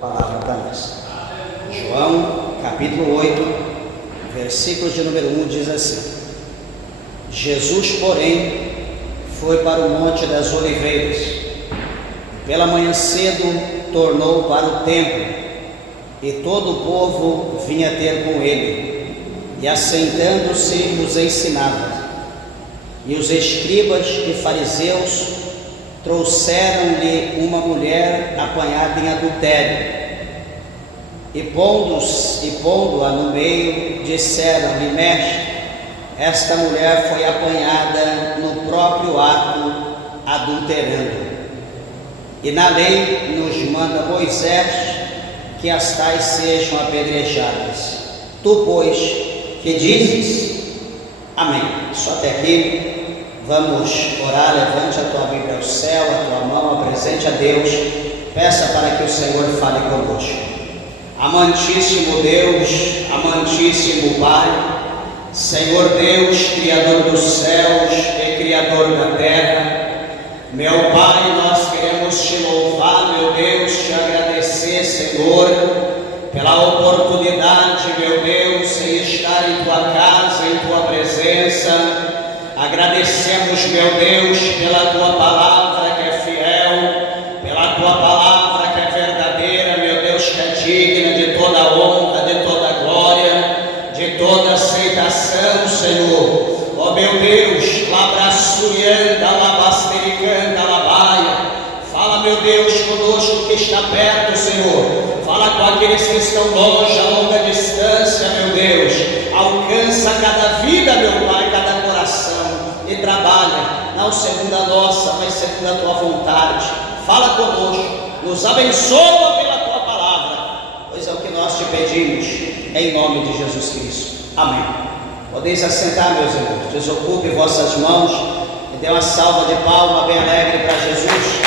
Palavra para nós. João, capítulo 8, versículo de número 1 diz assim: Jesus, porém, foi para o Monte das Oliveiras. Pela manhã cedo tornou para o templo, e todo o povo vinha ter com ele, e assentando-se os ensinava. E os escribas e fariseus trouxeram-lhe uma mulher apanhada em adultério, e pondo-a no meio, disseram-lhe: Mestre, esta mulher foi apanhada no próprio ato, adulterando. E na lei nos manda Moisés que as tais sejam apedrejadas. Tu, pois, que dizes? Amém. Só até aqui. Vamos orar. Levante a tua Bíblia ao céu, a tua mão, apresente a Deus, peça para que o Senhor fale conosco. Amantíssimo Deus, amantíssimo Pai, Senhor Deus, Criador dos céus e Criador da terra, meu Pai, nós queremos te louvar, meu Deus, te agradecer, Senhor, pela oportunidade, meu Deus, em estar em tua casa, em tua presença. Agradecemos, meu Deus, pela tua palavra que é fiel, pela tua palavra que é verdadeira, meu Deus, que é digna de toda honra, de toda glória, de toda aceitação, Senhor. Ó meu Deus, labraçurianda, labastericanda, labaia. Fala, meu Deus, conosco que está perto, Senhor. Fala com aqueles que estão longe, a longa distância, meu Deus. Alcança cada vida, meu Pai, cada coração. E trabalha, não segundo a nossa, mas segundo a tua vontade. Fala conosco, nos abençoa pela tua palavra, pois é o que nós te pedimos, em nome de Jesus Cristo. Amém. Podeis assentar, meus irmãos. Desocupe vossas mãos e dê uma salva de palma bem alegre para Jesus.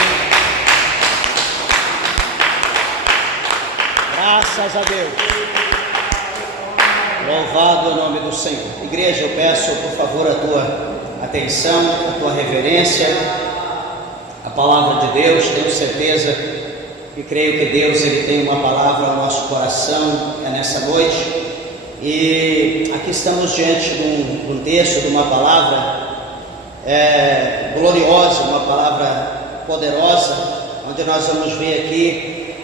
Graças a Deus. Louvado é o nome do Senhor. Igreja, eu peço por favor a tua atenção, a tua reverência, a palavra de Deus. Tenho certeza e creio que Deus ele tem uma palavra ao nosso coração nessa noite. E aqui estamos diante de um texto, de uma palavra gloriosa, uma palavra poderosa, onde nós vamos ver aqui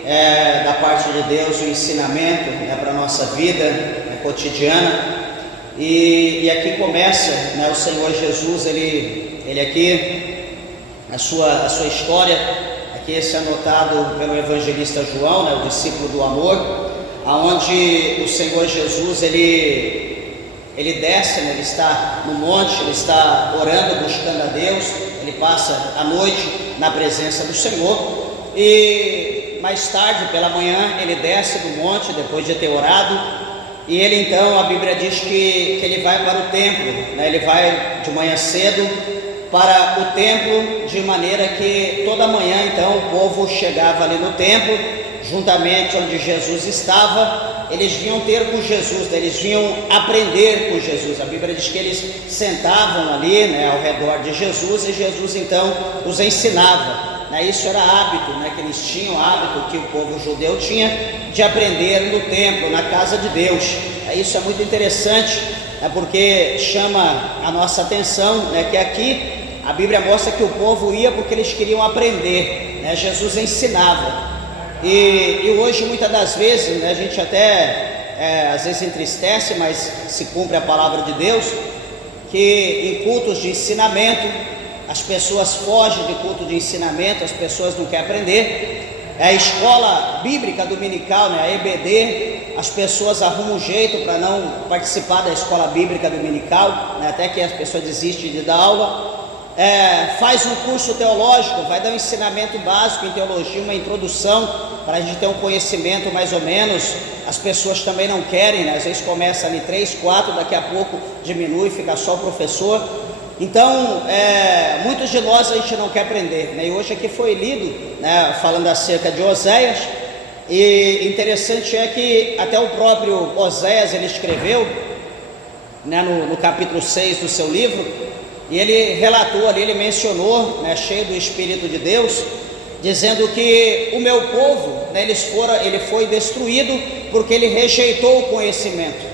da parte de Deus o ensinamento para a nossa vida cotidiana. E aqui começa, o Senhor Jesus, ele aqui, a sua história, aqui esse é anotado pelo evangelista João, o discípulo do amor, aonde o Senhor Jesus, ele desce, ele está no monte, ele está orando, buscando a Deus, ele passa a noite na presença do Senhor, e mais tarde, pela manhã, ele desce do monte, depois de ter orado. E ele então, a Bíblia diz que ele vai para o templo, ele vai de manhã cedo para o templo, de maneira que toda manhã então o povo chegava ali no templo, juntamente onde Jesus estava, eles vinham ter com Jesus, eles vinham aprender com Jesus. A Bíblia diz que eles sentavam ali ao redor de Jesus e Jesus então os ensinava. Isso era hábito, que eles tinham, hábito que o povo judeu tinha de aprender no templo, na casa de Deus. Isso é muito interessante, porque chama a nossa atenção, que aqui a Bíblia mostra que o povo ia porque eles queriam aprender, Jesus ensinava. E hoje muitas das vezes, a gente até às vezes entristece, mas se cumpre a palavra de Deus, que em cultos de ensinamento as pessoas fogem de culto de ensinamento, as pessoas não querem aprender. A escola bíblica dominical, a EBD, as pessoas arrumam um jeito para não participar da escola bíblica dominical, até que as pessoas desistem de dar aula. Faz um curso teológico, vai dar um ensinamento básico em teologia, uma introdução, para a gente ter um conhecimento mais ou menos. As pessoas também não querem, às vezes começa ali 3, 4, daqui a pouco diminui, fica só o professor. Então, muitos de nós a gente não quer aprender, E hoje aqui foi lido, falando acerca de Oséias, e interessante é que até o próprio Oséias, ele escreveu, no capítulo 6 do seu livro, e ele relatou ali, ele mencionou, cheio do Espírito de Deus, dizendo que o meu povo, né, ele foi destruído porque ele rejeitou o conhecimento.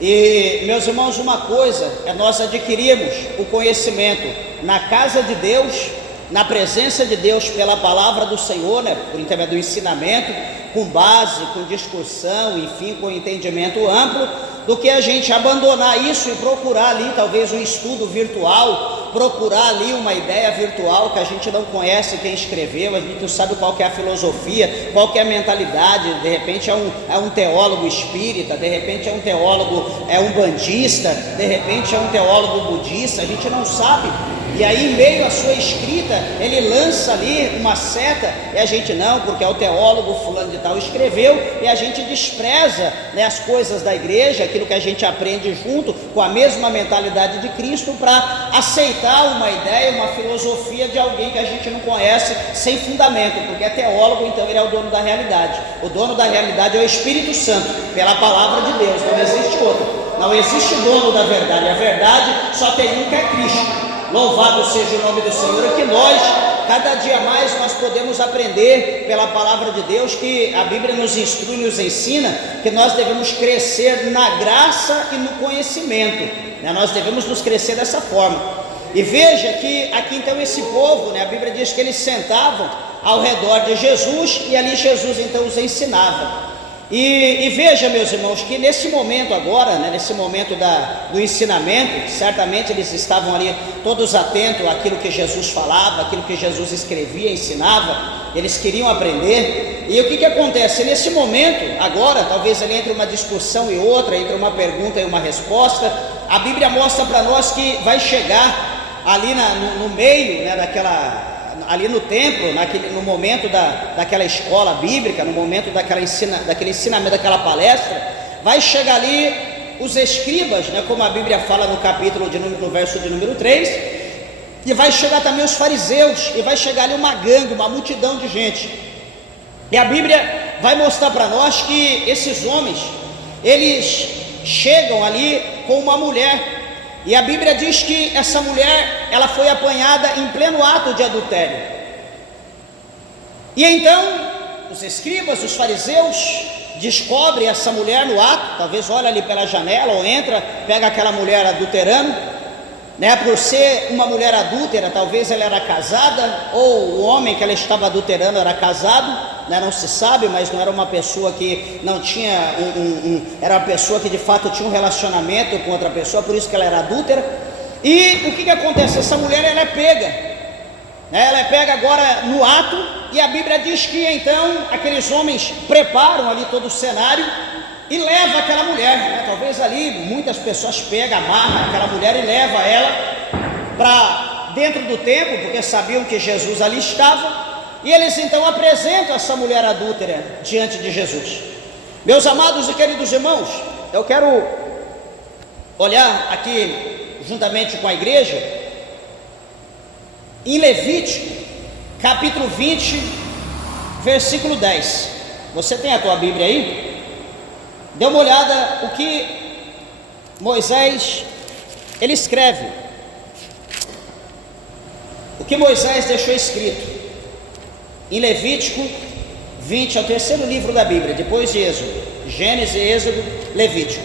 E, meus irmãos, uma coisa é nós adquirirmos o conhecimento na casa de Deus, na presença de Deus, pela palavra do Senhor, né, por intermédio do ensinamento, com base, com discussão, enfim, com entendimento amplo, do que a gente abandonar isso e procurar ali talvez um estudo virtual, procurar ali uma ideia virtual que a gente não conhece quem escreveu, a gente não sabe qual que é a filosofia, qual que é a mentalidade. De repente é um teólogo espírita, de repente é um teólogo umbandista, de repente é um teólogo budista, a gente não sabe. E aí, em meio à sua escrita, ele lança ali uma seta, e a gente não, porque é o teólogo fulano de tal escreveu, e a gente despreza, né, as coisas da igreja, aquilo que a gente aprende junto, com a mesma mentalidade de Cristo, para aceitar uma ideia, uma filosofia de alguém que a gente não conhece, sem fundamento, porque é teólogo, então ele é o dono da realidade. O dono da realidade é o Espírito Santo, pela palavra de Deus, não existe outro. Não existe dono da verdade, a verdade só tem um, que é Cristo. Louvado seja o nome do Senhor, e que nós, cada dia mais, nós podemos aprender pela palavra de Deus, que a Bíblia nos instrui, nos ensina, que nós devemos crescer na graça e no conhecimento, né? Nós devemos nos crescer dessa forma. E veja que aqui então esse povo, né, a Bíblia diz que eles sentavam ao redor de Jesus, e ali Jesus então os ensinava. E veja, meus irmãos, que nesse momento agora, né, nesse momento do ensinamento, certamente eles estavam ali todos atentos àquilo que Jesus falava, àquilo que Jesus escrevia, ensinava, eles queriam aprender. E o que acontece? Nesse momento, agora, talvez ali entre uma discussão e outra, entre uma pergunta e uma resposta, a Bíblia mostra para nós que vai chegar ali no meio, né, ali no templo, no momento daquela escola bíblica, no momento daquele ensinamento, daquela palestra, vai chegar ali os escribas, né, como a Bíblia fala no capítulo, no verso de número 3, e vai chegar também os fariseus, e vai chegar ali uma gangue, uma multidão de gente. E a Bíblia vai mostrar para nós que esses homens, eles chegam ali com uma mulher, e a Bíblia diz que essa mulher, ela foi apanhada em pleno ato de adultério. E então, os escribas, os fariseus, descobrem essa mulher no ato, talvez olha ali pela janela, ou entra, pega aquela mulher adulterando, né? Por ser uma mulher adúltera, talvez ela era casada, ou o homem que ela estava adulterando era casado, né? Não se sabe, mas não era uma pessoa que não tinha era uma pessoa que de fato tinha um relacionamento com outra pessoa, por isso que ela era adúltera. E o que acontece? Essa mulher, ela é pega, né? Ela é pega agora no ato, e a Bíblia diz que então aqueles homens preparam ali todo o cenário e leva aquela mulher, né? Talvez ali muitas pessoas pegam, amarram aquela mulher e levam ela para dentro do templo, porque sabiam que Jesus ali estava, e eles então apresentam essa mulher adúltera diante de Jesus. Meus amados e queridos irmãos, eu quero olhar aqui juntamente com a igreja em Levítico capítulo 20, versículo 10. Você tem a tua Bíblia aí? Dê uma olhada o que Moisés, ele escreve, o que Moisés deixou escrito em Levítico 20, é o terceiro livro da Bíblia, depois de Êxodo, Gênesis, Êxodo, Levítico.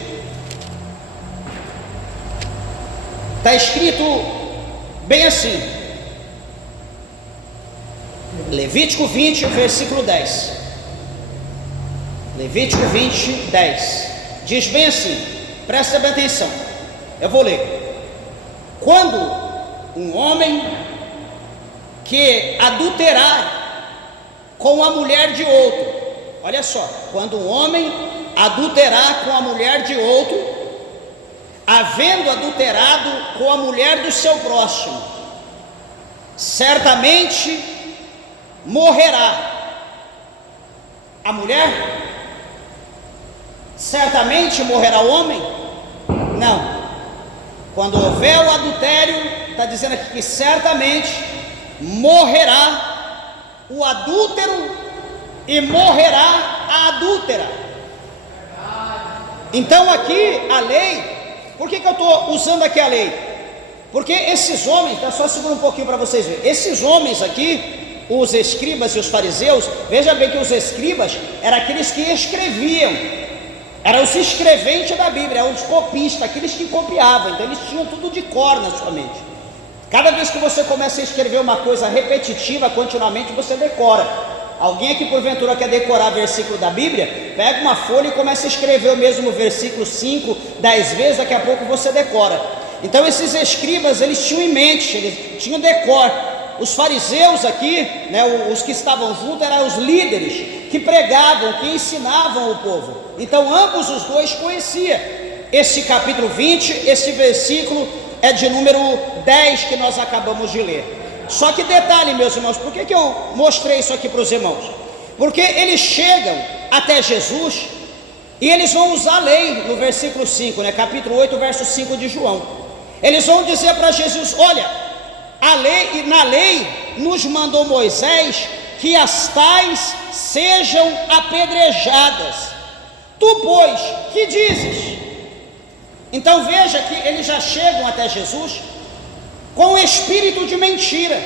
Está escrito bem assim, Levítico 20, versículo 10. Levítico 20, 10, diz bem assim, presta bem atenção, eu vou ler. Quando um homem que adulterar com a mulher de outro, olha só, quando um homem adulterar com a mulher de outro, havendo adulterado com a mulher do seu próximo, certamente morrerá. A mulher? Certamente morrerá o homem? Não. Quando houver o adultério, está dizendo aqui que certamente morrerá o adúltero e morrerá a adúltera. Então aqui a lei, por que eu estou usando aqui a lei? Porque esses homens, tá, só segura um pouquinho para vocês verem, esses homens aqui, os escribas e os fariseus, veja bem que os escribas eram aqueles que escreviam, eram os escreventes da Bíblia, eram os copistas, aqueles que copiavam, então eles tinham tudo de cor na sua mente. Cada vez que você começa a escrever uma coisa repetitiva, continuamente, você decora. Alguém aqui porventura quer decorar versículo da Bíblia? Pega uma folha e começa a escrever o mesmo versículo 5, 10 vezes, daqui a pouco você decora. Então esses escribas, eles tinham em mente, eles tinham decor. Os fariseus aqui, né, os que estavam juntos, eram os líderes que pregavam, que ensinavam o povo. Então ambos os dois conheciam. Esse capítulo 20, esse versículo é de número 10 que nós acabamos de ler. Só que detalhe, meus irmãos, por que eu mostrei isso aqui para os irmãos? Porque eles chegam até Jesus e eles vão usar a lei no versículo 5, né, capítulo 8, verso 5 de João. Eles vão dizer para Jesus: olha, a lei, na lei nos mandou Moisés que as tais sejam apedrejadas. Tu, pois, que dizes? Então veja que eles já chegam até Jesus com o espírito de mentira.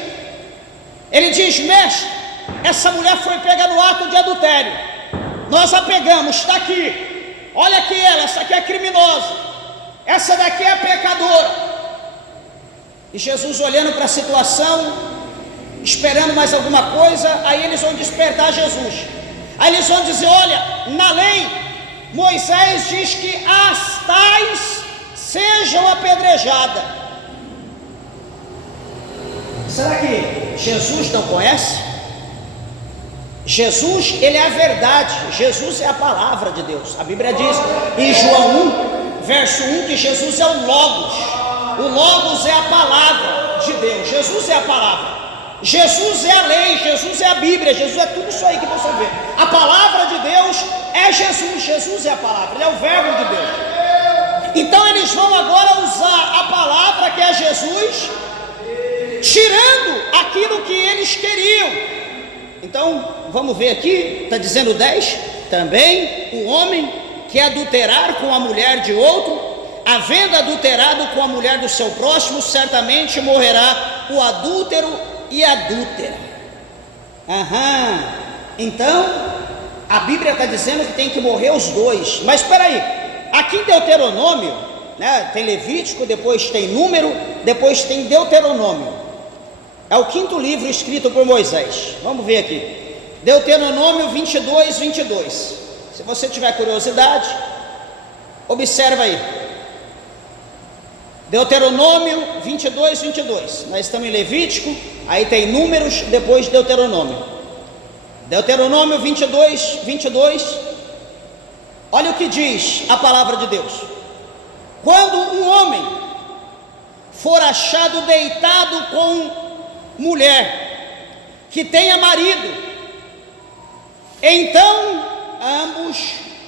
Ele diz: mestre, essa mulher foi pega no ato de adultério, nós a pegamos, está aqui, olha aqui ela, essa aqui é criminosa, essa daqui é pecadora. E Jesus olhando para a situação, esperando mais alguma coisa, aí eles vão despertar Jesus. Aí eles vão dizer: olha, na lei Moisés diz que as tais sejam apedrejadas. Será que Jesus não conhece? Jesus, ele é a verdade, Jesus é a palavra de Deus. A Bíblia diz em João 1, verso 1, que Jesus é o Logos é a palavra de Deus, Jesus é a palavra, Jesus é a lei, Jesus é a Bíblia, Jesus é tudo isso aí que você vê. A palavra de Deus é Jesus, Jesus é a palavra, ele é o verbo de Deus. Então eles vão agora usar a palavra que é Jesus, tirando aquilo que eles queriam. Então vamos ver aqui, está dizendo 10, também o homem que adulterar com a mulher de outro, havendo adulterado com a mulher do seu próximo, certamente morrerá o adúltero e adúltera. Então a Bíblia está dizendo que tem que morrer os dois. Mas espera aí, aqui em Deuteronômio, né, tem Levítico, depois tem Número, depois tem Deuteronômio. É o 5º livro escrito por Moisés. Vamos ver aqui, Deuteronômio 22, 22. Se você tiver curiosidade, observa aí, Deuteronômio 22, 22. Nós estamos em Levítico, aí tem Números, depois Deuteronômio. Deuteronômio 22, 22. Olha o que diz a palavra de Deus: quando um homem for achado deitado com mulher que tenha marido, então ambos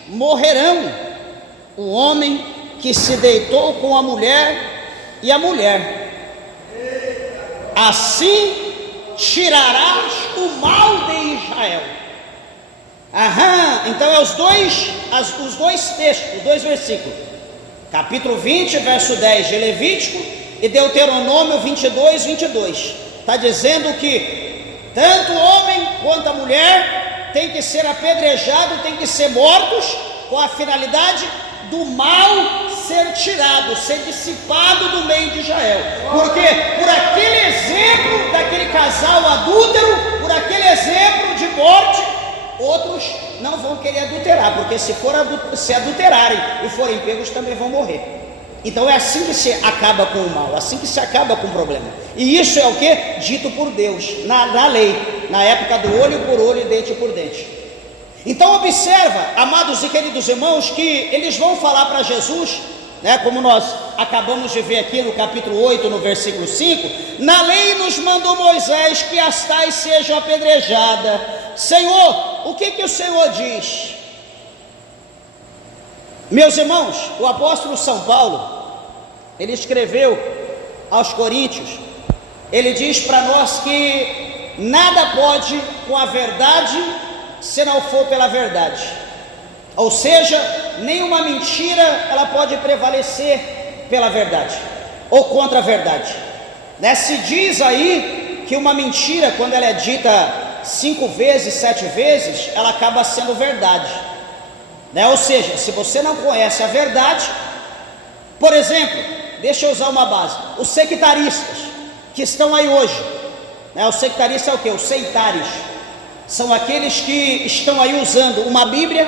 morrerão, o homem que se deitou com a mulher e a mulher. Assim tirarás o mal de Israel. Então é os dois textos, os dois versículos, capítulo 20, verso 10 de Levítico, e Deuteronômio 22, 22. Está dizendo que tanto o homem quanto a mulher tem que ser apedrejado, tem que ser mortos, com a finalidade do mal ser tirado, ser dissipado do meio de Israel. Porque por aquele exemplo daquele casal adúltero, por aquele exemplo de morte, outros não vão querer adulterar, porque se adulterarem e forem pegos, também vão morrer. Então é assim que se acaba com o mal, assim que se acaba com o problema. E isso é o que? Dito por Deus, na lei, na época do olho por olho e dente por dente. Então observa, amados e queridos irmãos, que eles vão falar para Jesus, né, como nós acabamos de ver aqui no capítulo 8, no versículo 5, na lei nos mandou Moisés que as tais sejam apedrejadas. Senhor, o que o Senhor diz? Meus irmãos, o apóstolo São Paulo, ele escreveu aos Coríntios, ele diz para nós que nada pode com a verdade se não for pela verdade. Ou seja, nenhuma mentira ela pode prevalecer pela verdade ou contra a verdade, né? Se diz aí que uma mentira, quando ela é dita 5 vezes, 7 vezes, ela acaba sendo verdade, né? Ou seja, se você não conhece a verdade, por exemplo, deixa eu usar uma base, os sectaristas que estão aí hoje, né? O sectarista é o que? Os seitares são aqueles que estão aí usando uma Bíblia,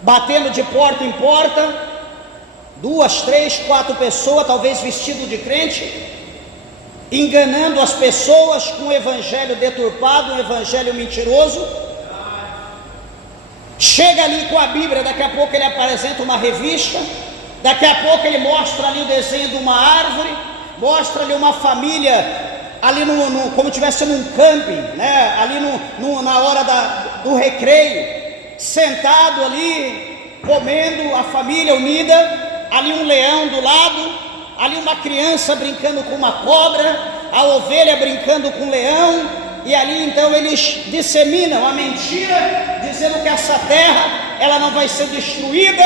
batendo de porta em porta, 2, 3, 4 pessoas, talvez vestido de crente, enganando as pessoas com um evangelho deturpado, um evangelho mentiroso. Chega ali com a Bíblia, daqui a pouco ele apresenta uma revista, daqui a pouco ele mostra ali o desenho de uma árvore, mostra ali uma família ali como tivesse num camping, né? Ali na hora do recreio, sentado ali, comendo, a família unida, ali um leão do lado, ali uma criança brincando com uma cobra, a ovelha brincando com o leão, e ali então eles disseminam a mentira, dizendo que essa terra, ela não vai ser destruída,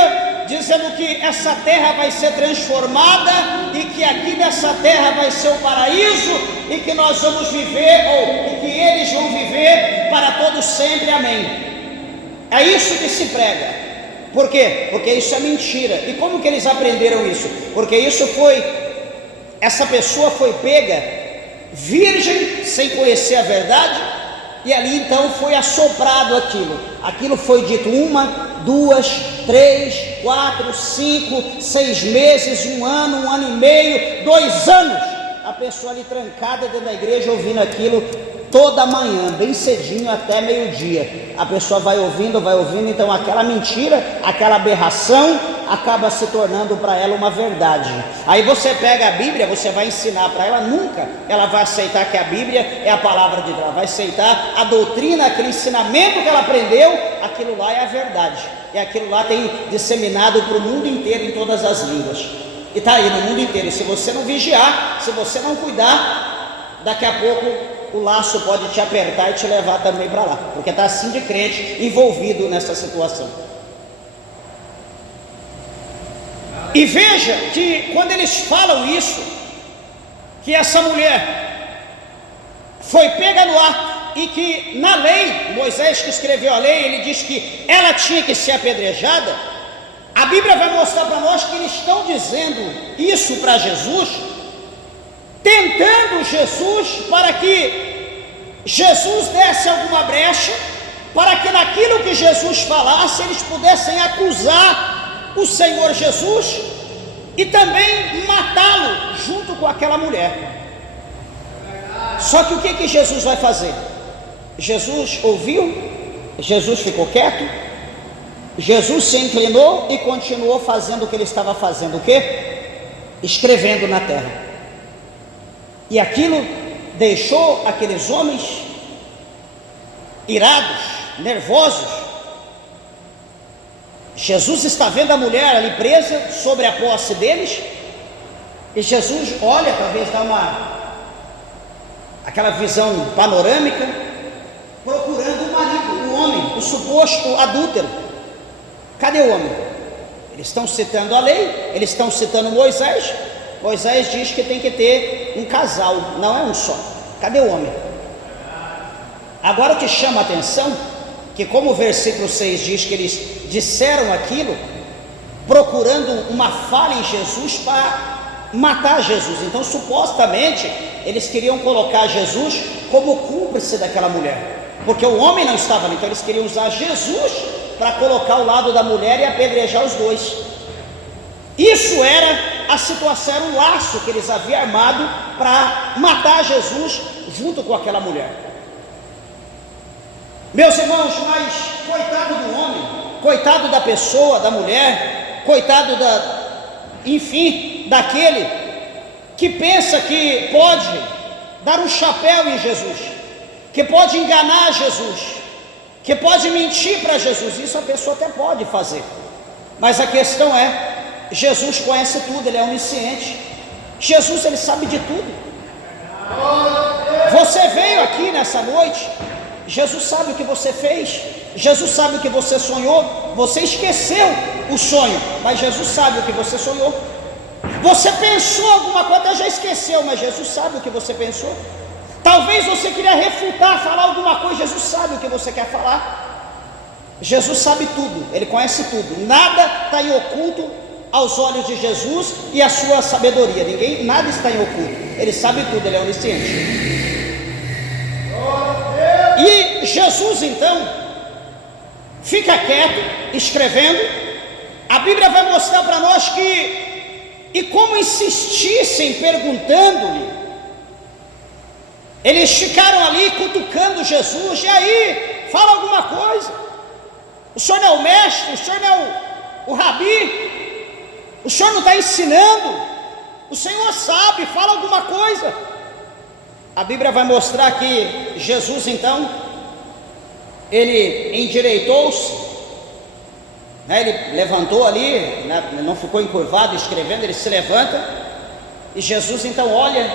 dizendo que essa terra vai ser transformada, e que aqui nessa terra vai ser o paraíso, e que nós vamos viver, e que eles vão viver para todos sempre, amém. É isso que se prega. Por quê? Porque isso é mentira. E como que eles aprenderam isso? Porque essa pessoa foi pega virgem, sem conhecer a verdade, e ali então foi assoprado aquilo foi dito 1, 2, 3, 4, 5, 6 meses, 1 ano, 1 ano e meio, 2 anos, a pessoa ali trancada dentro da igreja ouvindo aquilo toda manhã, bem cedinho até meio-dia. A pessoa vai ouvindo, então aquela mentira, aquela aberração acaba se tornando para ela uma verdade. Aí você pega a Bíblia, você vai ensinar para ela, nunca ela vai aceitar que a Bíblia é a palavra de Deus, ela vai aceitar a doutrina, aquele ensinamento que ela aprendeu, aquilo lá é a verdade, e aquilo lá tem disseminado para o mundo inteiro, em todas as línguas, e está aí no mundo inteiro. E se você não vigiar, se você não cuidar, daqui a pouco o laço pode te apertar e te levar também para lá, porque está assim de crente envolvido nessa situação. E veja que quando eles falam isso, que essa mulher foi pega no ato, e que na lei, Moisés que escreveu a lei, ele diz que ela tinha que ser apedrejada. A Bíblia vai mostrar para nós que eles estão dizendo isso para Jesus, tentando Jesus para que Jesus desse alguma brecha, para que naquilo que Jesus falasse eles pudessem acusar o Senhor Jesus e também matá-lo junto com aquela mulher. Só que o que Jesus vai fazer? Jesus ouviu, Jesus ficou quieto, Jesus se inclinou e continuou fazendo o que ele estava fazendo, o quê? Escrevendo na terra. E aquilo deixou aqueles homens irados, nervosos. Jesus está vendo a mulher ali presa sobre a posse deles, e Jesus olha, talvez dá aquela visão panorâmica, procurando o marido, o homem, o suposto adúltero. Cadê o homem? Eles estão citando a lei, eles estão citando Moisés. Moisés diz que tem que ter um casal, não é um só. Cadê o homem? Agora o que chama a atenção, que como o versículo 6 diz que eles disseram aquilo, procurando uma falha em Jesus para matar Jesus. Então supostamente eles queriam colocar Jesus como cúmplice daquela mulher, porque o homem não estava ali, então eles queriam usar Jesus para colocar ao lado da mulher e apedrejar os dois. Isso era a situação, era um laço que eles haviam armado para matar Jesus junto com aquela mulher. Meus irmãos, mas coitado do homem, coitado da pessoa, da mulher, coitado enfim, daquele que pensa que pode dar um chapéu em Jesus, que pode enganar Jesus, que pode mentir para Jesus. Isso a pessoa até pode fazer, mas a questão é, Jesus conhece tudo, ele é onisciente. Jesus, ele sabe de tudo. Você veio aqui nessa noite, Jesus sabe o que você fez, Jesus sabe o que você sonhou. Você esqueceu o sonho, mas Jesus sabe o que você sonhou. Você pensou alguma coisa, já esqueceu, mas Jesus sabe o que você pensou. Talvez você queria refutar, falar alguma coisa. Jesus sabe o que você quer falar. Jesus sabe tudo, Ele conhece tudo. Nada está em oculto aos olhos de Jesus e a sua sabedoria. Nada está em oculto. Ele sabe tudo, Ele é onisciente. E Jesus então fica quieto, escrevendo. A Bíblia vai mostrar para nós e como insistissem perguntando-lhe, eles ficaram ali cutucando Jesus. E aí, fala alguma coisa. O senhor não é o mestre, o senhor não é o rabi, o senhor não está ensinando, o Senhor sabe, fala alguma coisa. A Bíblia vai mostrar que Jesus então, ele endireitou-se, ele levantou ali, não ficou encurvado escrevendo, ele se levanta, e Jesus então olha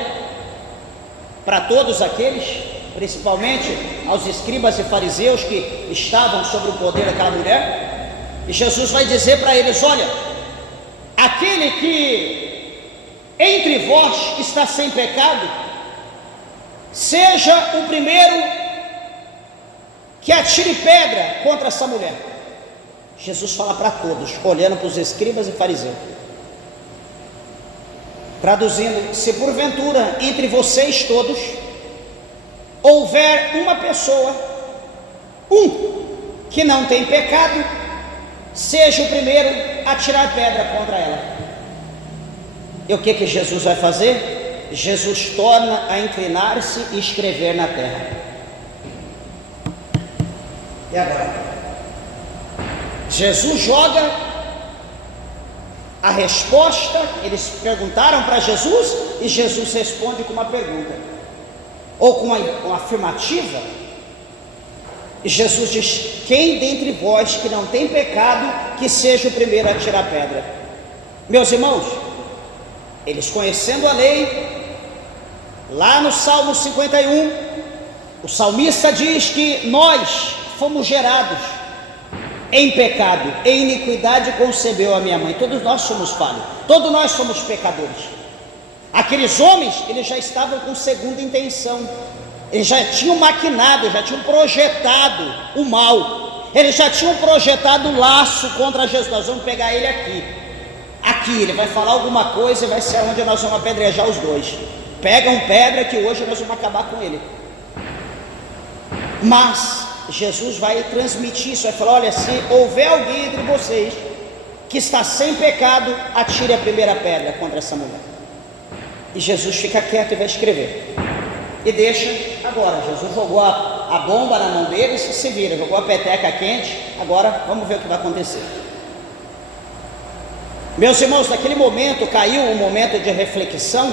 para todos aqueles, principalmente aos escribas e fariseus que estavam sobre o poder daquela mulher, e Jesus vai dizer para eles: olha, aquele que entre vós está sem pecado, seja o primeiro que atire pedra contra essa mulher. Jesus fala para todos, olhando para os escribas e fariseus, traduzindo: se porventura entre vocês todos houver uma pessoa, que não tem pecado, seja o primeiro a tirar pedra contra ela. E o que Jesus vai fazer? Jesus torna a inclinar-se e escrever na terra. E agora? Jesus joga a resposta. Eles perguntaram para Jesus e Jesus responde com uma pergunta, ou com uma afirmativa. E Jesus diz: quem dentre vós que não tem pecado, que seja o primeiro a tirar pedra. Meus irmãos, eles conhecendo a lei, lá no Salmo 51, o salmista diz que nós fomos gerados em pecado, em iniquidade concebeu a minha mãe. Todos nós somos falhos, todos nós somos pecadores. Aqueles homens, eles já estavam com segunda intenção, eles já tinham maquinado, já tinham projetado o mal, eles já tinham projetado o laço contra Jesus. Nós vamos pegar ele aqui ele vai falar alguma coisa e vai ser onde nós vamos apedrejar os dois. Pegam pedra que hoje nós vamos acabar com ele. Mas Jesus vai transmitir isso, vai falar: olha, se houver alguém entre vocês que está sem pecado, atire a primeira pedra contra essa mulher. E Jesus fica quieto e vai escrever, e deixa. Agora, Jesus jogou a bomba na mão deles e se vira, jogou a peteca quente. Agora vamos ver o que vai acontecer. Meus irmãos, naquele momento caiu um momento de reflexão.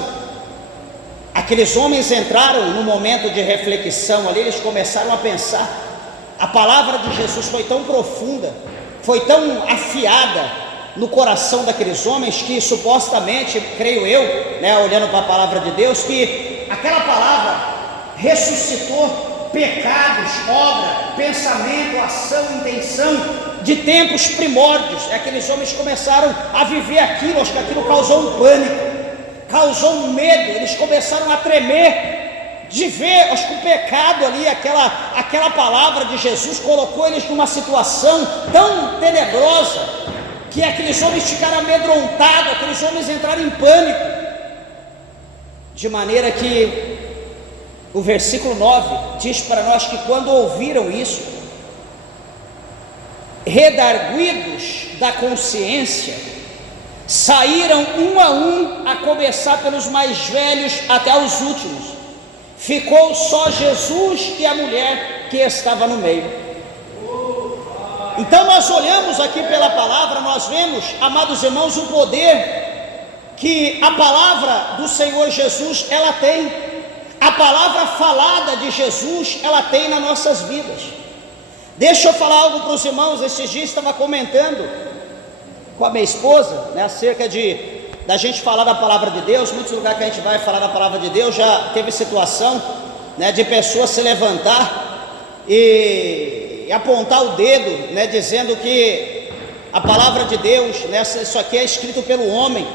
Aqueles homens entraram no momento de reflexão ali, eles começaram a pensar. A palavra de Jesus foi tão profunda, foi tão afiada no coração daqueles homens, que supostamente, creio eu, olhando para a palavra de Deus, que aquela palavra ressuscitou pecados, obra, pensamento, ação, intenção de tempos primórdios. Aqueles homens começaram a viver aquilo. Acho que aquilo causou um pânico, causou um medo. Eles começaram a tremer de ver, acho que o pecado ali, aquela palavra de Jesus colocou eles numa situação tão tenebrosa, que aqueles homens ficaram amedrontados, aqueles homens entraram em pânico, de maneira que o versículo 9 diz para nós que quando ouviram isso, redarguidos da consciência, saíram um a um, a começar pelos mais velhos até os últimos. Ficou só Jesus e a mulher que estava no meio. Então nós olhamos aqui pela palavra, nós vemos, amados irmãos, o poder que a palavra do Senhor Jesus ela tem, a palavra falada de Jesus ela tem nas nossas vidas. Deixa eu falar algo para os irmãos. Esses dias estava comentando com a minha esposa, acerca da gente falar da palavra de Deus. Muitos lugares que a gente vai falar da palavra de Deus, já teve situação, de pessoas se levantar e apontar o dedo, dizendo que a palavra de Deus, isso aqui é escrito pelo homem,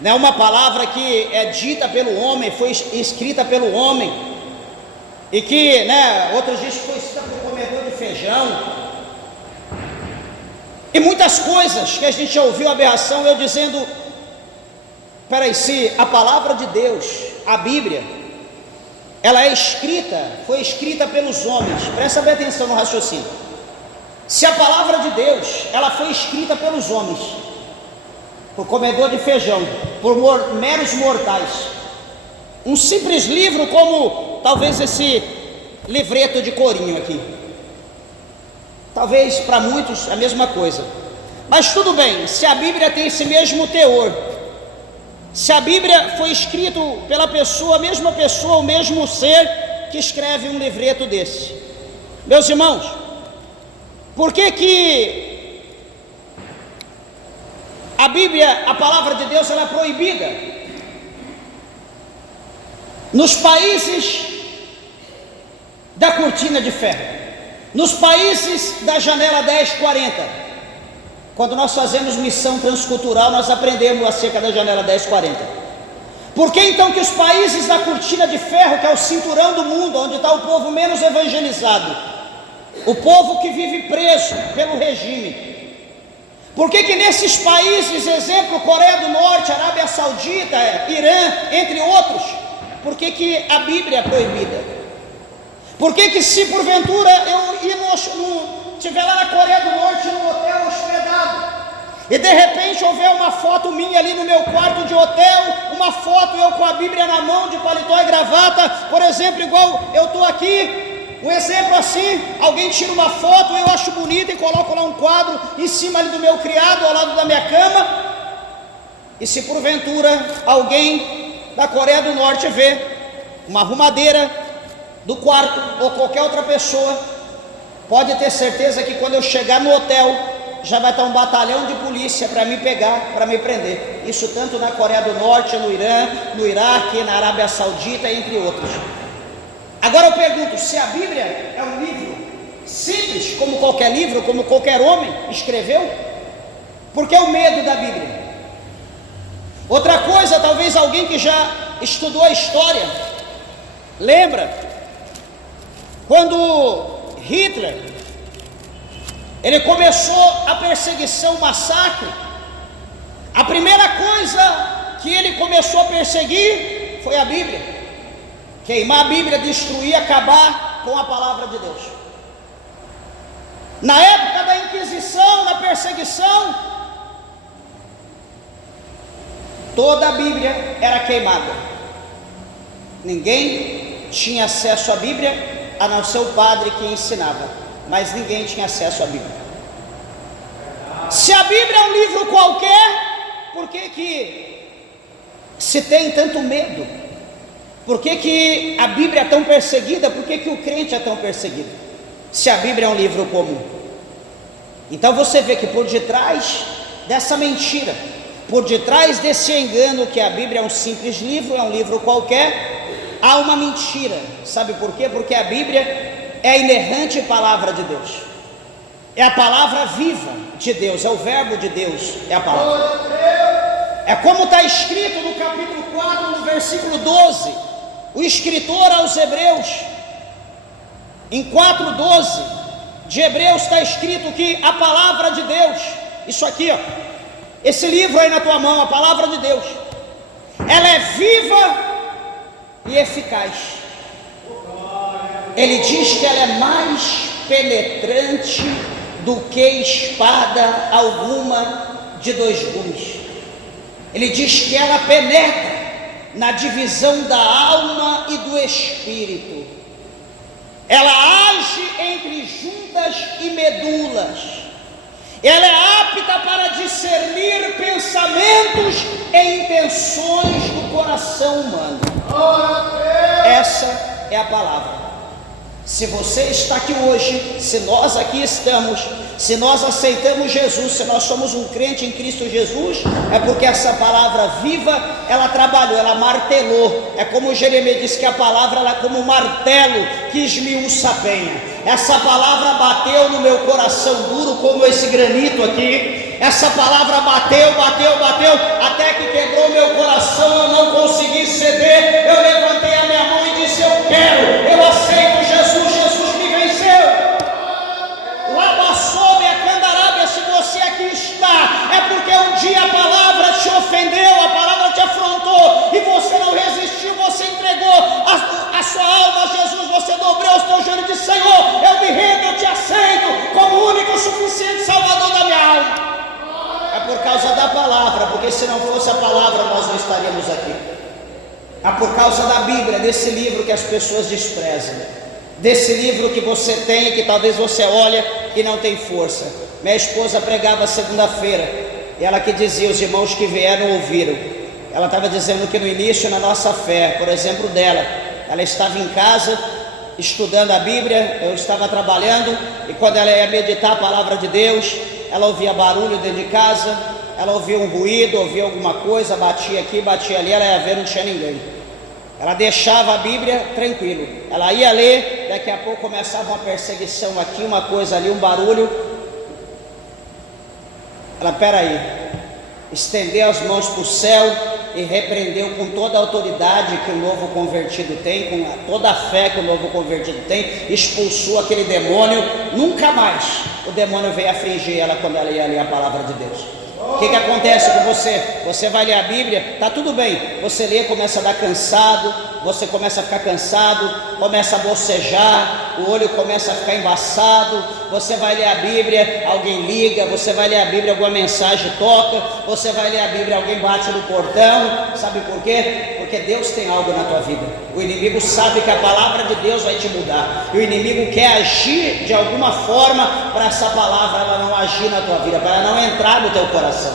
uma palavra que é dita pelo homem, foi escrita pelo homem, e que, né, outros dizem que foi escrita por comedor de feijão, e muitas coisas que a gente já ouviu aberração, eu dizendo, peraí, se a palavra de Deus, a Bíblia, ela é escrita, foi escrita pelos homens, presta bem atenção no raciocínio, se a palavra de Deus, ela foi escrita pelos homens, por comedor de feijão, por meros mortais, um simples livro como talvez esse livreto de corinho aqui, talvez para muitos a mesma coisa, mas tudo bem, se a Bíblia tem esse mesmo teor, se a Bíblia foi escrita pela pessoa, a mesma pessoa, o mesmo ser que escreve um livreto desse, meus irmãos, por que que a Bíblia, a palavra de Deus, ela é proibida? Nos países da cortina de ferro, nos países da janela 1040, quando nós fazemos missão transcultural, nós aprendemos acerca da janela 1040. Por que então que os países da cortina de ferro, que é o cinturão do mundo, onde está o povo menos evangelizado, o povo que vive preso pelo regime, por que que nesses países, exemplo, Coreia do Norte, Arábia Saudita, Irã, entre outros, por que que a Bíblia é proibida? Por que que se porventura eu estiver lá na Coreia do Norte, num hotel hospedado, e de repente houver uma foto minha ali no meu quarto de hotel, uma foto eu com a Bíblia na mão, de paletó e gravata, por exemplo, igual eu estou aqui, um exemplo assim, alguém tira uma foto, eu acho bonita e coloco lá um quadro em cima ali do meu criado, ao lado da minha cama, e se porventura alguém da Coreia do Norte vê uma arrumadeira do quarto, ou qualquer outra pessoa, pode ter certeza que quando eu chegar no hotel, já vai estar um batalhão de polícia para me pegar, para me prender. Isso tanto na Coreia do Norte, no Irã, no Iraque, na Arábia Saudita, entre outros. Agora eu pergunto, se a Bíblia é um livro simples, como qualquer livro, como qualquer homem escreveu, por que o medo da Bíblia? Outra coisa, talvez alguém que já estudou a história, lembra quando Hitler, ele começou a perseguição, o massacre, a primeira coisa que ele começou a perseguir foi a Bíblia, queimar a Bíblia, destruir, acabar com a palavra de Deus. Na época da Inquisição, na perseguição, toda a Bíblia era queimada, ninguém tinha acesso à Bíblia, a não ser o padre que ensinava, mas ninguém tinha acesso à Bíblia. Se a Bíblia é um livro qualquer, por que que se tem tanto medo? Por que que a Bíblia é tão perseguida? Por que que o crente é tão perseguido? Se a Bíblia é um livro comum. Então você vê que por detrás dessa mentira, por detrás desse engano que a Bíblia é um simples livro, é um livro qualquer, há uma mentira. Sabe por quê? Porque a Bíblia é a inerrante palavra de Deus, é a palavra viva de Deus, é o verbo de Deus, é a palavra. É como está escrito no capítulo 4, no versículo 12, o escritor aos Hebreus, em 4:12 de Hebreus está escrito que a palavra de Deus, isso aqui, ó, esse livro aí na tua mão, a palavra de Deus, ela é viva e eficaz. Ele diz que ela é mais penetrante do que espada alguma de dois gumes. Ele diz que ela penetra na divisão da alma e do espírito, ela age entre juntas e medulas, ela é apta para discernir pensamentos e intenções do coração humano. Essa é a palavra. Se você está aqui hoje, se nós aqui estamos, se nós aceitamos Jesus, se nós somos um crente em Cristo Jesus, é porque essa palavra viva, ela trabalhou, ela martelou. É como Jeremias disse que a palavra ela é como um martelo que esmiuça a penha. Essa palavra bateu no meu coração duro, como esse granito aqui. Essa palavra bateu, até que quebrou meu coração, eu não consegui ceder. Eu levantei a minha mão e disse: eu quero, eu aceito causa da palavra, porque se não fosse a palavra nós não estaríamos aqui. É por causa da Bíblia, desse livro que as pessoas desprezam, desse livro que você tem, que talvez você olha e não tem força. Minha esposa pregava segunda-feira, e ela que dizia, os irmãos que vieram ouviram. Ela estava dizendo que no início, na nossa fé, por exemplo dela, ela estava em casa, estudando a Bíblia, eu estava trabalhando, e quando ela ia meditar a palavra de Deus, ela ouvia barulho dentro de casa, ela ouvia um ruído, ouvia alguma coisa, batia aqui, batia ali, ela ia ver, não tinha ninguém. Ela deixava a Bíblia tranquilo, ela ia ler, daqui a pouco começava uma perseguição aqui, uma coisa ali, um barulho. Ela, peraí, estendeu as mãos para o céu e repreendeu com toda a autoridade que o novo convertido tem, com toda a fé que o novo convertido tem, expulsou aquele demônio. Nunca mais o demônio veio afligir ela quando ela ia ler a palavra de Deus. O que acontece com você? Você vai ler a Bíblia, está tudo bem, você lê, começa a dar cansado, você começa a ficar cansado, começa a bocejar, o olho começa a ficar embaçado. Você vai ler a Bíblia, alguém liga. Você vai ler a Bíblia, alguma mensagem toca. Você vai ler a Bíblia, alguém bate no portão. Sabe por quê? Porque Deus tem algo na tua vida. O inimigo sabe que a palavra de Deus vai te mudar, e o inimigo quer agir de alguma forma para essa palavra ela não agir na tua vida, para ela não entrar no teu coração.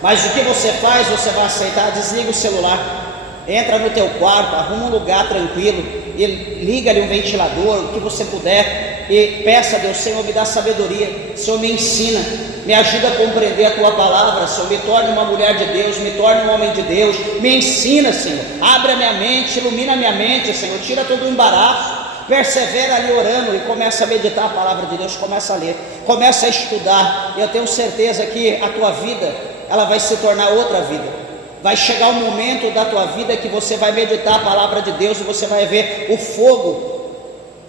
Mas o que você faz? Você vai aceitar, desliga o celular, entra no teu quarto, arruma um lugar tranquilo e liga ali um ventilador, o que você puder, e peça a Deus: Senhor, me dá sabedoria, Senhor, me ensina, me ajuda a compreender a tua palavra, Senhor, me torne uma mulher de Deus, me torne um homem de Deus, me ensina, Senhor, abre a minha mente, ilumina a minha mente, Senhor, tira todo o embaraço. Persevera ali orando e começa a meditar a palavra de Deus, começa a ler, começa a estudar, e eu tenho certeza que a tua vida, ela vai se tornar outra vida. Vai chegar um momento da tua vida que você vai meditar a palavra de Deus e você vai ver o fogo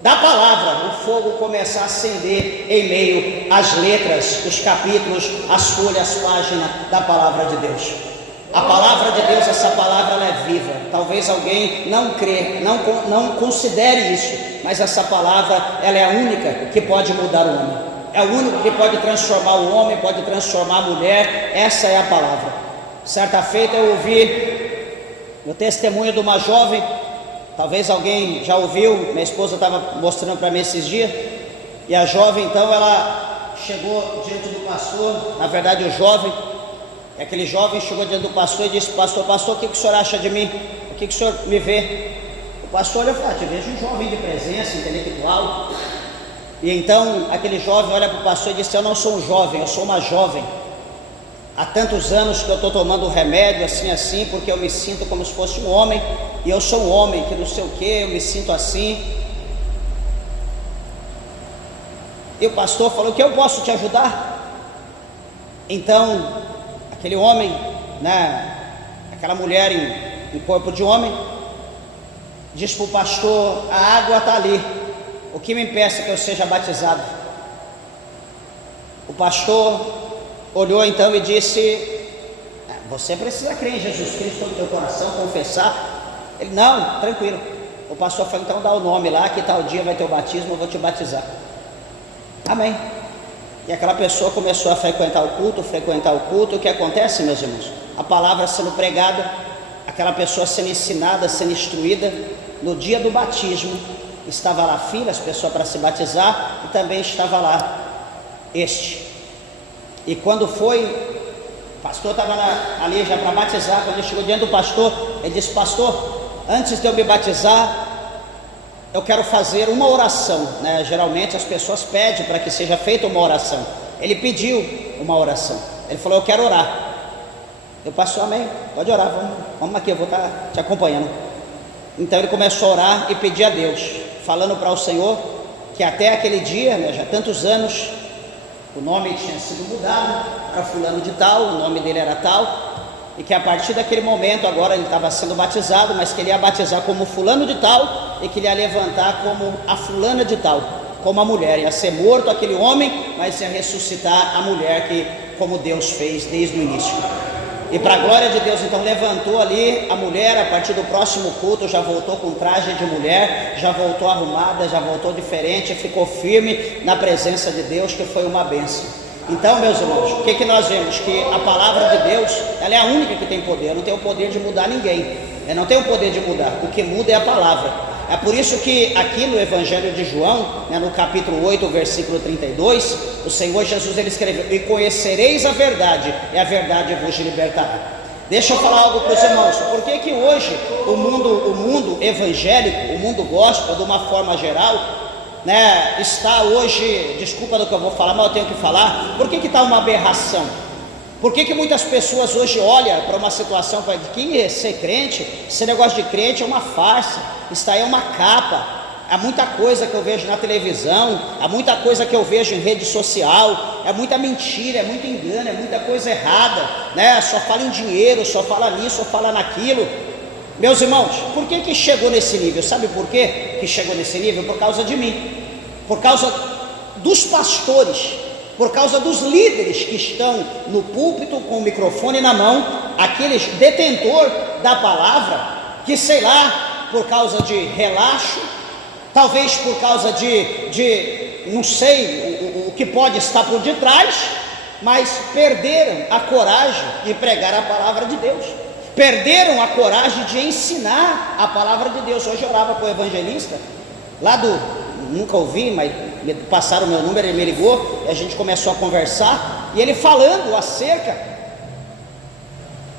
da palavra, o fogo começar a acender em meio às letras, os capítulos, as folhas, as páginas da palavra de Deus. A palavra de Deus, essa palavra ela é viva. Talvez alguém não crê, não considere isso, mas essa palavra ela é a única que pode mudar o homem. É o único que pode transformar o homem, pode transformar a mulher. Essa é a palavra. Certa feita eu ouvi o testemunho de uma jovem, talvez alguém já ouviu, minha esposa estava mostrando para mim esses dias, e a jovem então ela chegou diante do pastor, na verdade o jovem, aquele jovem chegou diante do pastor e disse: pastor, o que o senhor acha de mim? O que o senhor me vê? O pastor olha e fala: te vejo um jovem de presença, intelectual. E então aquele jovem olha para o pastor e disse: eu não sou um jovem, eu sou uma jovem. Há tantos anos que eu estou tomando remédio assim, porque eu me sinto como se fosse um homem, e eu sou um homem, que não sei o que, eu me sinto assim. E o pastor falou: que eu posso te ajudar? Então aquele homem, né, aquela mulher em corpo de homem, diz para o pastor: a água está ali, o que me impeça que eu seja batizado? O pastor olhou então e disse: você precisa crer em Jesus Cristo no teu coração, confessar. Ele: não, tranquilo. O pastor falou: então dá o nome lá, que tal dia vai ter o batismo, eu vou te batizar. Amém. E aquela pessoa começou a frequentar o culto. O que acontece, meus irmãos? A palavra sendo pregada, aquela pessoa sendo ensinada, sendo instruída. No dia do batismo, estava lá a fila, as pessoas para se batizar, e também estava lá E quando foi, o pastor estava ali já para batizar. Quando ele chegou diante do pastor, ele disse: pastor, antes de eu me batizar, eu quero fazer uma oração, né? Geralmente as pessoas pedem para que seja feita uma oração. Ele pediu uma oração. Ele falou: eu quero orar. Eu: pastor, amém, pode orar, vamos aqui, eu vou estar te acompanhando. Então ele começou a orar e pedir a Deus, falando para o Senhor que até aquele dia, né, já há tantos anos, o nome tinha sido mudado para fulano de tal, o nome dele era tal, e que a partir daquele momento agora ele estava sendo batizado, mas que ele ia batizar como fulano de tal, e que ele ia levantar como a fulana de tal, como a mulher. Ia ser morto aquele homem, mas ia ressuscitar a mulher, que como Deus fez desde o início. E para a glória de Deus, então levantou ali a mulher. A partir do próximo culto já voltou com traje de mulher, já voltou arrumada, já voltou diferente, ficou firme na presença de Deus, que foi uma bênção. Então, meus irmãos, o que nós vemos? Que a palavra de Deus, ela é a única que tem poder, não tem o poder de mudar ninguém, não tem o poder de mudar, o que muda é a palavra. É por isso que aqui no Evangelho de João, no capítulo 8, versículo 32, o Senhor Jesus ele escreveu: e conhecereis a verdade, e a verdade vos libertará. Deixa eu falar algo para os irmãos. Por que hoje o mundo evangélico, o mundo gospel, de uma forma geral, está hoje, desculpa do que eu vou falar, mas eu tenho que falar, por que está uma aberração? Por que muitas pessoas hoje olham para uma situação para que ser crente, esse negócio de crente é uma farsa, isso aí é uma capa? Há muita coisa que eu vejo na televisão, há muita coisa que eu vejo em rede social, é muita mentira, é muito engano, é muita coisa errada, só fala em dinheiro, só fala nisso, só fala naquilo. Meus irmãos, por que chegou nesse nível? Sabe por quê que chegou nesse nível? Por causa de mim, por causa dos pastores, por causa dos líderes que estão no púlpito com o microfone na mão, aqueles detentor da palavra, que sei lá, por causa de relaxo, talvez por causa de não sei o que pode estar por detrás, mas perderam a coragem de pregar a palavra de Deus, perderam a coragem de ensinar a palavra de Deus. Hoje eu orava com o evangelista, lá nunca ouvi, mas me passaram o meu número, ele me ligou, e a gente começou a conversar, e ele falando acerca,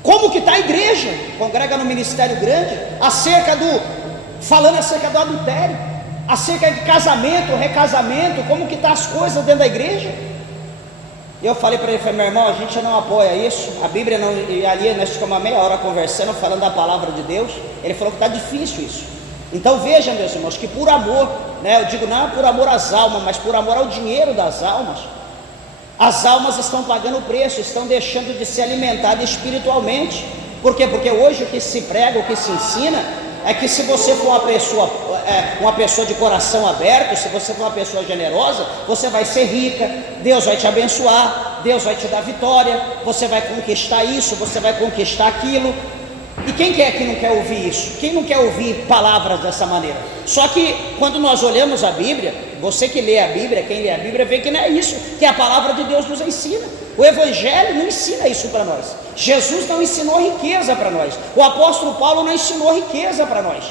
como que está a igreja, congrega no ministério grande, falando acerca do adultério, acerca de casamento, recasamento, como que está as coisas dentro da igreja. E eu falei para ele, meu irmão, a gente não apoia isso, a Bíblia não, e ali nós ficamos uma meia hora conversando, falando da palavra de Deus. Ele falou que está difícil isso. Então veja, meus irmãos, que por amor, eu digo não por amor às almas, mas por amor ao dinheiro das almas, as almas estão pagando o preço, estão deixando de ser alimentadas espiritualmente. Por quê? Porque hoje o que se prega, o que se ensina, é que se você for uma pessoa de coração aberto, se você for uma pessoa generosa, você vai ser rica, Deus vai te abençoar, Deus vai te dar vitória, você vai conquistar isso, você vai conquistar aquilo. E quem que não quer ouvir isso? Quem não quer ouvir palavras dessa maneira? Só que quando nós olhamos a Bíblia, você que lê a Bíblia, quem lê a Bíblia vê que não é isso que a palavra de Deus nos ensina. O Evangelho não ensina isso para nós. Jesus não ensinou riqueza para nós. O apóstolo Paulo não ensinou riqueza para nós.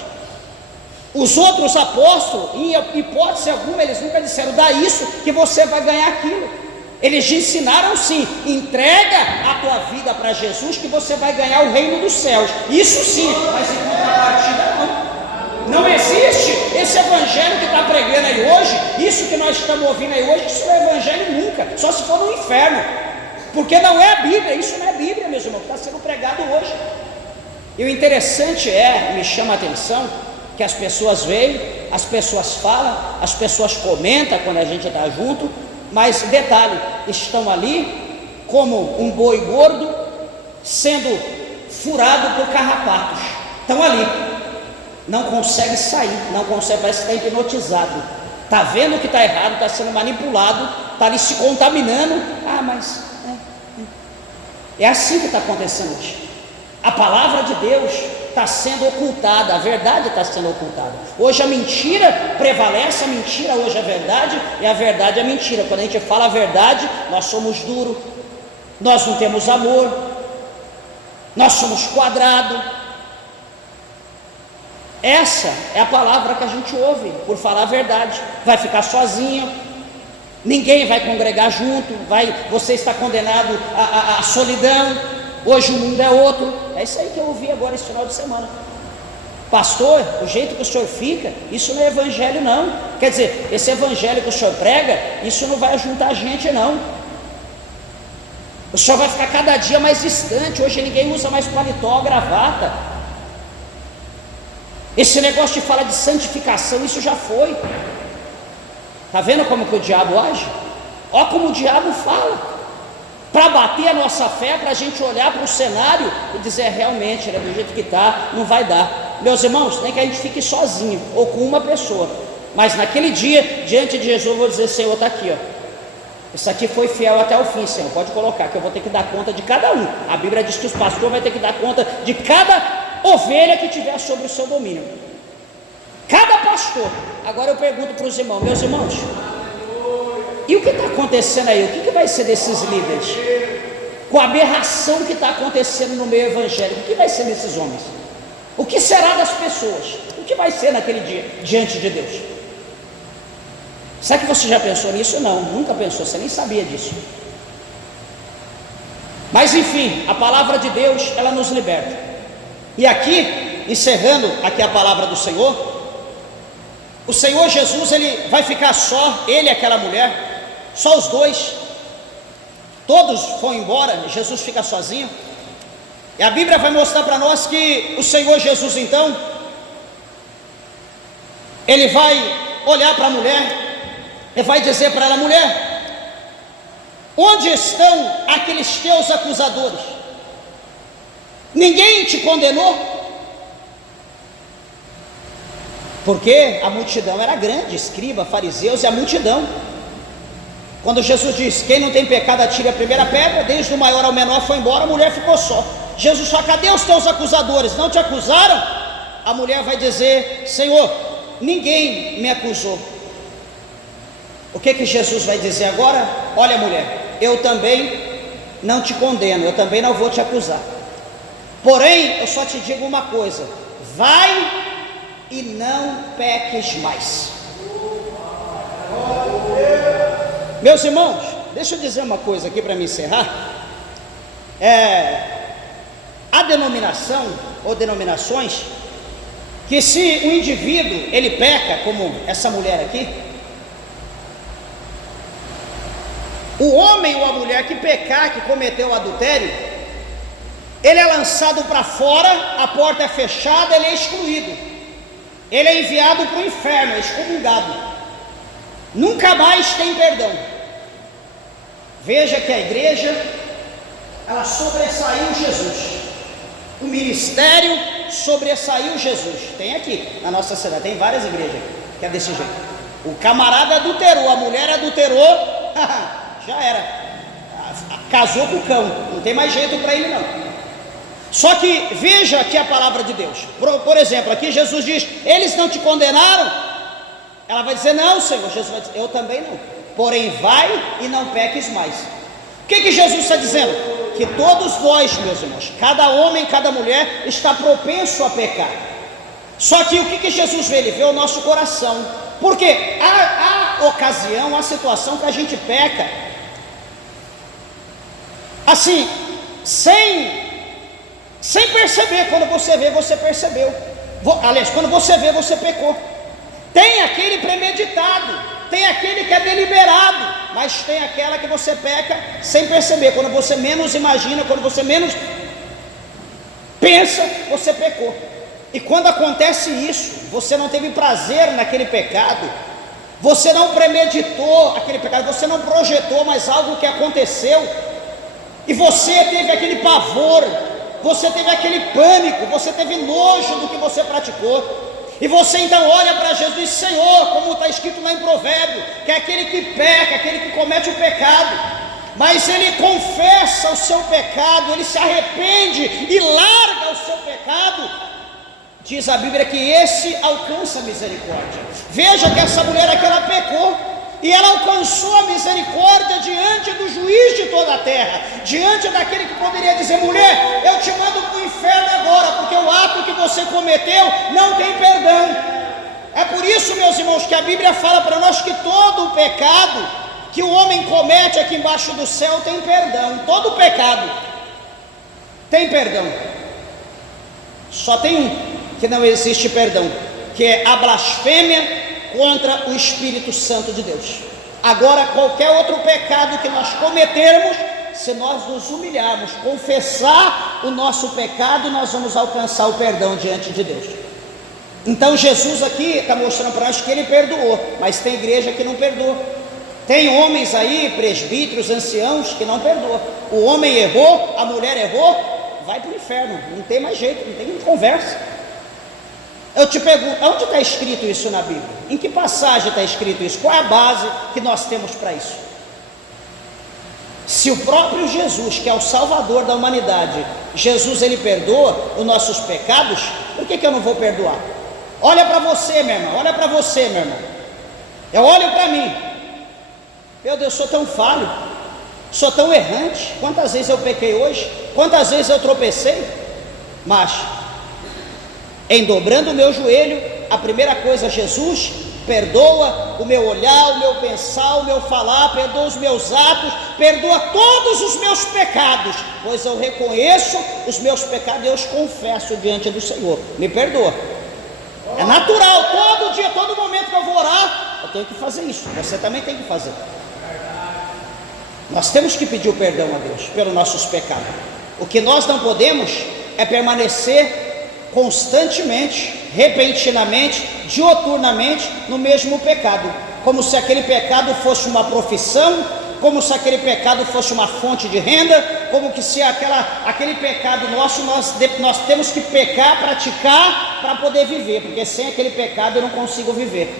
Os outros apóstolos, em hipótese alguma, eles nunca disseram: dá isso que você vai ganhar aquilo. Eles te ensinaram sim: entrega a tua vida para Jesus que você vai ganhar o reino dos céus. Isso sim, mas em contrapartida não existe esse evangelho que está pregando aí hoje. Isso que nós estamos ouvindo aí hoje, isso não é evangelho nunca, só se for no inferno, porque não é a Bíblia. Isso não é a Bíblia, meus irmãos, que está sendo pregado hoje. E o interessante me chama a atenção, que as pessoas veem, as pessoas falam, as pessoas comentam quando a gente está junto, mas detalhe, estão ali como um boi gordo sendo furado por carrapatos, estão ali, não consegue sair, não consegue, parece que está hipnotizado, está vendo que está errado, está sendo manipulado, está ali se contaminando. Mas é assim que está acontecendo hoje. A palavra de Deus está sendo ocultada, a verdade está sendo ocultada. Hoje a mentira prevalece, a mentira hoje é verdade, e a verdade é mentira. Quando a gente fala a verdade, nós somos duros, nós não temos amor, nós somos quadrados. Essa é a palavra que a gente ouve, por falar a verdade. Vai ficar sozinho, ninguém vai congregar junto, você está condenado à solidão. Hoje o mundo é outro. É isso aí que eu ouvi agora esse final de semana. Pastor, o jeito que o senhor fica, isso não é evangelho não. Quer dizer, esse evangelho que o senhor prega, isso não vai juntar gente não. O senhor vai ficar cada dia mais distante. Hoje ninguém usa mais paletó, gravata. Esse negócio de falar de santificação, isso já foi. Está vendo como que o diabo age? Olha como o diabo fala, para bater a nossa fé, para a gente olhar para o cenário e dizer: realmente, do jeito que está, não vai dar. Meus irmãos, nem que a gente fique sozinho ou com uma pessoa, mas naquele dia, diante de Jesus, eu vou dizer: Senhor, está aqui, isso aqui foi fiel até o fim, Senhor, pode colocar, que eu vou ter que dar conta de cada um. A Bíblia diz que os pastores vão ter que dar conta de cada ovelha que tiver sobre o seu domínio, cada pastor. Agora eu pergunto para os irmãos: meus irmãos, E o que está acontecendo aí? O que vai ser desses líderes? Com a aberração que está acontecendo no meio evangélico, o que vai ser desses homens? O que será das pessoas? O que vai ser naquele dia diante de Deus? Será que você já pensou nisso? Não, nunca pensou, você nem sabia disso. Mas enfim, a palavra de Deus, ela nos liberta. E aqui, encerrando aqui a palavra do Senhor, o Senhor Jesus, ele vai ficar só, ele e aquela mulher, só os dois. Todos foram embora, Jesus fica sozinho. E a Bíblia vai mostrar para nós que o Senhor Jesus, então, ele vai olhar para a mulher e vai dizer para ela: mulher, onde estão aqueles teus acusadores? Ninguém te condenou? Porque a multidão era grande, escriba, fariseus e a multidão. Quando Jesus diz: quem não tem pecado atire a primeira pedra, desde o maior ao menor foi embora, a mulher ficou só. Jesus fala: cadê os teus acusadores? Não te acusaram? A mulher vai dizer: Senhor, ninguém me acusou. O que Jesus vai dizer agora? Olha, mulher, eu também não te condeno, eu também não vou te acusar. Porém, eu só te digo uma coisa: vai e não peques mais. Meus irmãos, deixa eu dizer uma coisa aqui para me encerrar. A denominação ou denominações que, se o indivíduo ele peca, como essa mulher aqui, o homem ou a mulher que pecar, que cometeu o adultério, ele é lançado para fora, a porta é fechada, ele é excluído, ele é enviado para o inferno, é excomungado, nunca mais tem perdão. Veja que a igreja, ela sobressaiu Jesus, o ministério sobressaiu Jesus. Tem aqui na nossa cidade, tem várias igrejas que é desse jeito. O camarada adulterou, a mulher adulterou, já era, casou com o cão, não tem mais jeito para ele não. Só que veja aqui a palavra de Deus. Por exemplo, aqui Jesus diz: eles não te condenaram? Ela vai dizer: não, Senhor. Jesus vai dizer: eu também não, porém vai e não peques mais. O que Jesus está dizendo? Que todos nós, meus irmãos, cada homem, cada mulher está propenso a pecar. Só que o que Jesus vê? Ele vê o nosso coração. Porque há ocasião, há situação que a gente peca assim, sem perceber. Quando você vê, você percebeu. Aliás, quando você vê, você pecou. Tem aquele premeditado, tem aquele que é deliberado, mas tem aquela que você peca sem perceber. Quando você menos imagina, quando você menos pensa, você pecou. E quando acontece isso, você não teve prazer naquele pecado, você não premeditou aquele pecado, você não projetou, mas algo que aconteceu, e você teve aquele pavor, você teve aquele pânico, você teve nojo do que você praticou. E você então olha para Jesus e diz: Senhor, como está escrito lá em Provérbio, que é aquele que peca, aquele que comete o pecado, mas ele confessa o seu pecado, ele se arrepende e larga o seu pecado. Diz a Bíblia que esse alcança a misericórdia. Veja que essa mulher aqui, ela pecou, e ela alcançou a misericórdia diante do juiz de toda a terra, diante daquele que poderia dizer: mulher, eu te mando para o inferno agora, porque o ato que você cometeu não tem perdão. É por isso, meus irmãos, que a Bíblia fala para nós que todo o pecado que o homem comete aqui embaixo do céu tem perdão. Todo pecado tem perdão. Só tem um que não existe perdão, que é a blasfêmia contra o Espírito Santo de Deus. Agora, qualquer outro pecado que nós cometermos, se nós nos humilharmos, confessar o nosso pecado, nós vamos alcançar o perdão diante de Deus. Então Jesus aqui está mostrando para nós que ele perdoou, mas tem igreja que não perdoa. Tem homens aí, presbíteros, anciãos, que não perdoam. O homem errou, a mulher errou, vai para o inferno, não tem mais jeito, não tem conversa. Eu te pergunto, onde está escrito isso na Bíblia? Em que passagem está escrito isso? Qual é a base que nós temos para isso? Se o próprio Jesus, que é o Salvador da humanidade, Jesus, ele perdoa os nossos pecados, por que eu não vou perdoar? Olha para você, meu irmão, olha para você, meu irmão. Eu olho para mim. Meu Deus, sou tão falho, sou tão errante. Quantas vezes eu pequei hoje? Quantas vezes eu tropecei? Mas, em dobrando o meu joelho, a primeira coisa, Jesus, perdoa o meu olhar, o meu pensar, o meu falar, perdoa os meus atos, perdoa todos os meus pecados, pois eu reconheço os meus pecados e eu os confesso diante do Senhor. Me perdoa. É natural, todo dia, todo momento que eu vou orar, eu tenho que fazer isso. Você também tem que fazer. Nós temos que pedir o perdão a Deus pelos nossos pecados. O que nós não podemos é permanecer constantemente, repentinamente, dioturnamente no mesmo pecado, como se aquele pecado fosse uma profissão, como se aquele pecado fosse uma fonte de renda, como que se aquele pecado nosso, nós temos que pecar, praticar para poder viver, porque sem aquele pecado eu não consigo viver.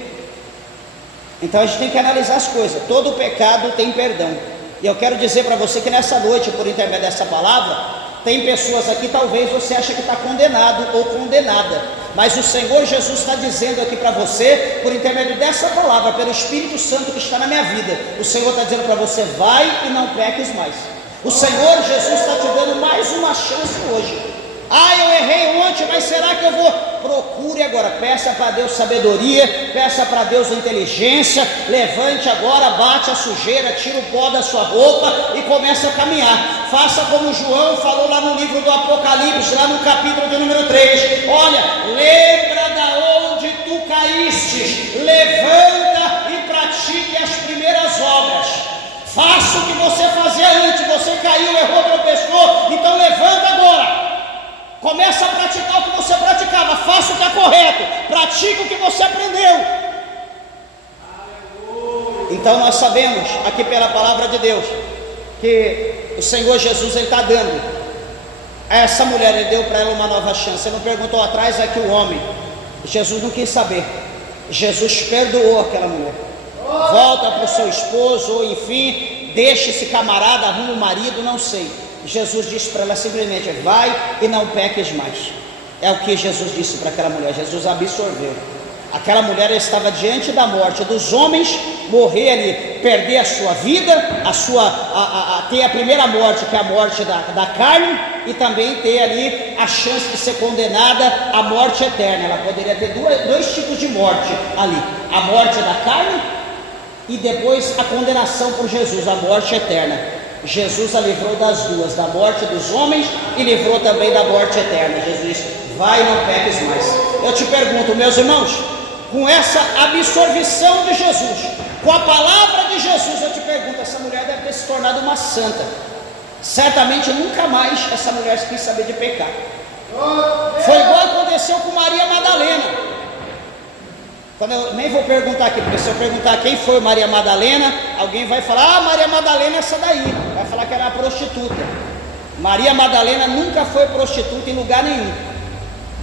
Então a gente tem que analisar as coisas. Todo pecado tem perdão. E eu quero dizer para você que nessa noite, por intermédio dessa palavra, tem pessoas aqui, talvez você ache que está condenado ou condenada, mas o Senhor Jesus está dizendo aqui para você, por intermédio dessa palavra, pelo Espírito Santo que está na minha vida, o Senhor está dizendo para você: vai e não peques mais. O Senhor Jesus está te dando mais uma chance hoje. Eu errei ontem, mas será que eu vou? Procure agora, peça para Deus sabedoria, peça para Deus inteligência, levante agora, bate a sujeira, tira o pó da sua roupa e comece a caminhar. Faça como João falou lá no livro do Apocalipse, lá no capítulo de número 3, olha, lembra da onde tu caíste, levanta e pratique as primeiras obras. Faça o que você fazia antes, você caiu, errou, tropeçou, então levanta agora. Começa a praticar o que você praticava, faça o que é correto, pratique o que você aprendeu. Então nós sabemos, aqui pela palavra de Deus, que o Senhor Jesus, Ele está dando a essa mulher, Ele deu para ela uma nova chance. Ele não perguntou atrás aqui o homem, Jesus não quis saber, Jesus perdoou aquela mulher. Volta para o seu esposo, ou enfim, deixa esse camarada, arruma um marido, não sei. Jesus disse para ela simplesmente: vai e não peques mais. É o que Jesus disse para aquela mulher. Jesus absorveu. Aquela mulher estava diante da morte dos homens, morrer ali, perder a sua vida, ter a primeira morte, que é a morte da carne, e também ter ali a chance de ser condenada à morte eterna. Ela poderia ter dois tipos de morte ali: a morte da carne e depois a condenação por Jesus, a morte eterna. Jesus a livrou das duas, da morte dos homens e livrou também da morte eterna. Jesus disse: vai e não peques mais. Eu te pergunto, meus irmãos, com essa absorção de Jesus, com a palavra de Jesus, eu te pergunto, essa mulher deve ter se tornado uma santa. Certamente nunca mais essa mulher quis saber de pecar. Foi igual aconteceu com Maria Madalena. Eu nem vou perguntar aqui, porque se eu perguntar quem foi Maria Madalena, alguém vai falar: Maria Madalena é essa daí, vai falar que era uma prostituta. Maria Madalena nunca foi prostituta em lugar nenhum.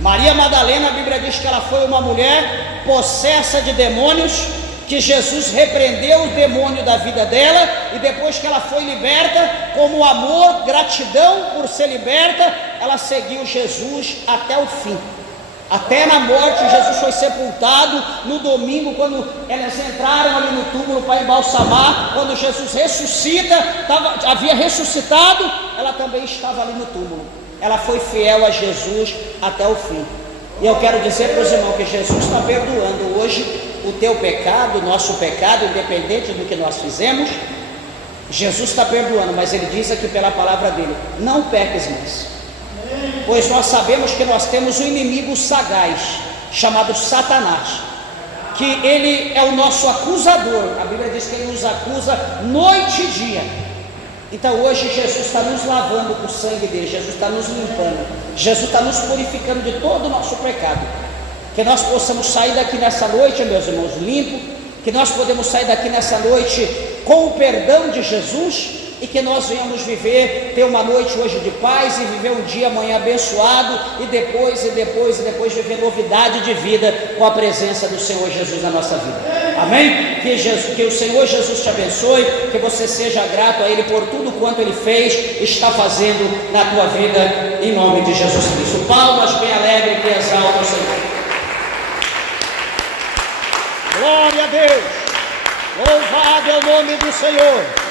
Maria Madalena, a Bíblia diz que ela foi uma mulher possessa de demônios, que Jesus repreendeu o demônio da vida dela, e depois que ela foi liberta, como amor, gratidão por ser liberta, ela seguiu Jesus até o fim. Até na morte. Jesus foi sepultado no domingo, quando elas entraram ali no túmulo para embalsamar. Quando Jesus ressuscita, havia ressuscitado, ela também estava ali no túmulo. Ela foi fiel a Jesus até o fim. E eu quero dizer para os irmãos que Jesus está perdoando hoje o teu pecado, o nosso pecado, independente do que nós fizemos. Jesus está perdoando, mas Ele diz aqui pela palavra dele: não peques mais. Pois nós sabemos que nós temos um inimigo sagaz, chamado Satanás, que ele é o nosso acusador. A Bíblia diz que ele nos acusa noite e dia. Então hoje Jesus está nos lavando com o sangue dele, Jesus está nos limpando, Jesus está nos purificando de todo o nosso pecado. Que nós possamos sair daqui nessa noite, meus irmãos, limpo, que nós podemos sair daqui nessa noite com o perdão de Jesus, e que nós venhamos ter uma noite hoje de paz, e viver um dia amanhã abençoado, e depois viver novidade de vida com a presença do Senhor Jesus na nossa vida. Amém? Que o Senhor Jesus te abençoe, que você seja grato a Ele por tudo quanto Ele fez, está fazendo na tua vida, em nome de Jesus Cristo. Palmas bem alegre que exalta o Senhor. Glória a Deus. Louvado é o nome do Senhor.